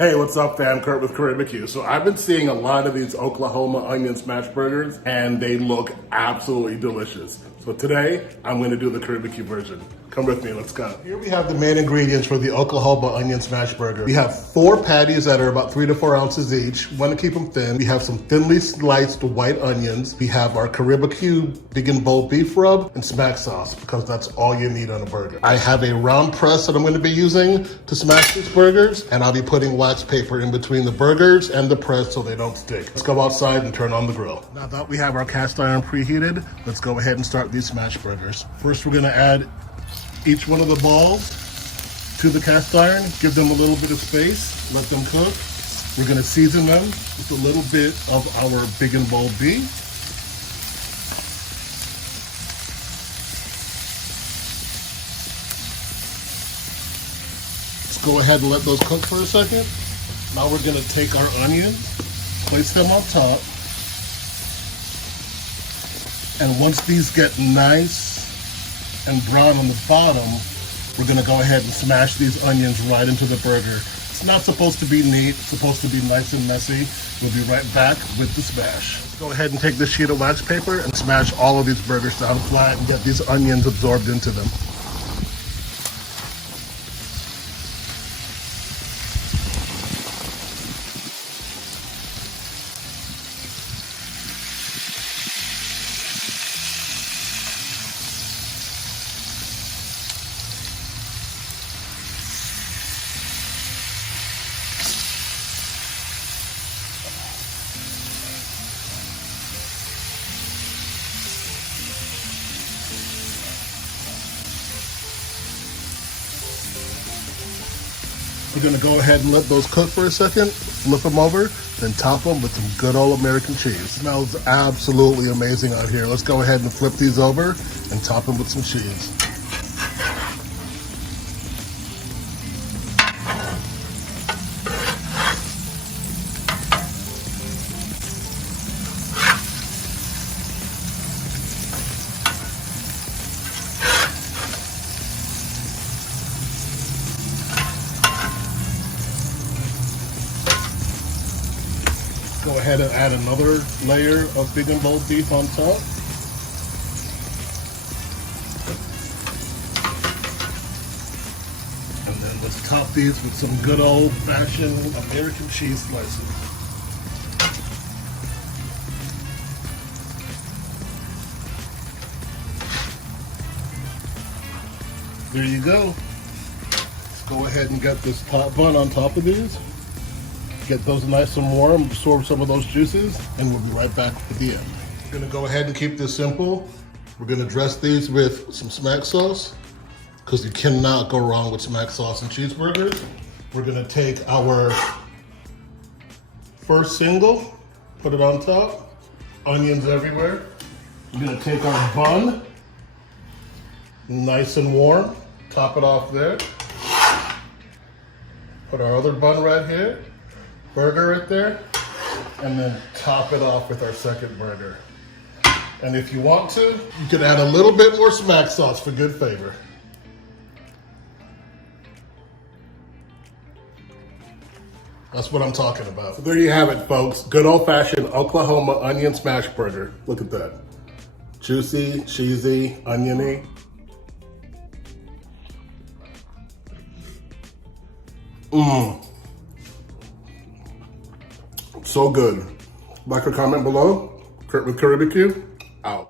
Hey, what's up, fam? Kurt with Caribeque. So I've been seeing a lot of these Oklahoma onion smash burgers, and they look absolutely delicious. So today, I'm going to do the Caribeque version. Come with me, let's go. Here we have the main ingredients for the Oklahoma onion smash burger. We have 4 patties that are about 3 to 4 ounces each. Want to keep them thin. We have some thinly sliced white onions. We have our Caribeque big and bold beef rub and smack sauce, because that's all you need on a burger. I have a round press that I'm going to be using to smash these burgers, and I'll be putting wax paper in between the burgers and the press so they don't stick. Let's go outside and turn on the grill. Now that we have our cast iron preheated, let's go ahead and start these smash burgers. First, we're going to add each one of the balls to the cast iron, give them a little bit of space, let them cook. We're going to season them with a little bit of our big and bold beef. Let's go ahead and let those cook for a second. Now we're going to take our onions, place them on top, and once these get nice and brown on the bottom, we're gonna go ahead and smash these onions right into the burger. It's not supposed to be neat, it's supposed to be nice and messy. We'll be right back with the smash. Let's go ahead and take this sheet of wax paper and smash all of these burgers down flat and get these onions absorbed into them. We're gonna go ahead and let those cook for a second, flip them over, then top them with some good old American cheese. It smells absolutely amazing out here. Let's go ahead and flip these over and top them with some cheese. Go ahead and add another layer of big and bold beef on top. And then let's top these with some good old fashioned American cheese slices. There you go. Let's go ahead and get this top bun on top of these. Get those nice and warm, absorb some of those juices, and we'll be right back at the end. We're gonna go ahead and keep this simple. We're gonna dress these with some smack sauce, because you cannot go wrong with smack sauce and cheeseburgers. We're gonna take our first single, put it on top, onions everywhere. We're gonna take our bun, nice and warm, top it off there. Put our other bun right here. Burger right there, and then top it off with our second burger. And if you want to, you can add a little bit more smack sauce for good flavor. That's what I'm talking about. So there you have it, folks. Good old-fashioned Oklahoma onion smash burger. Look at that. Juicy, cheesy, oniony. So good. Like or comment below. Kurt with Caribeque, out.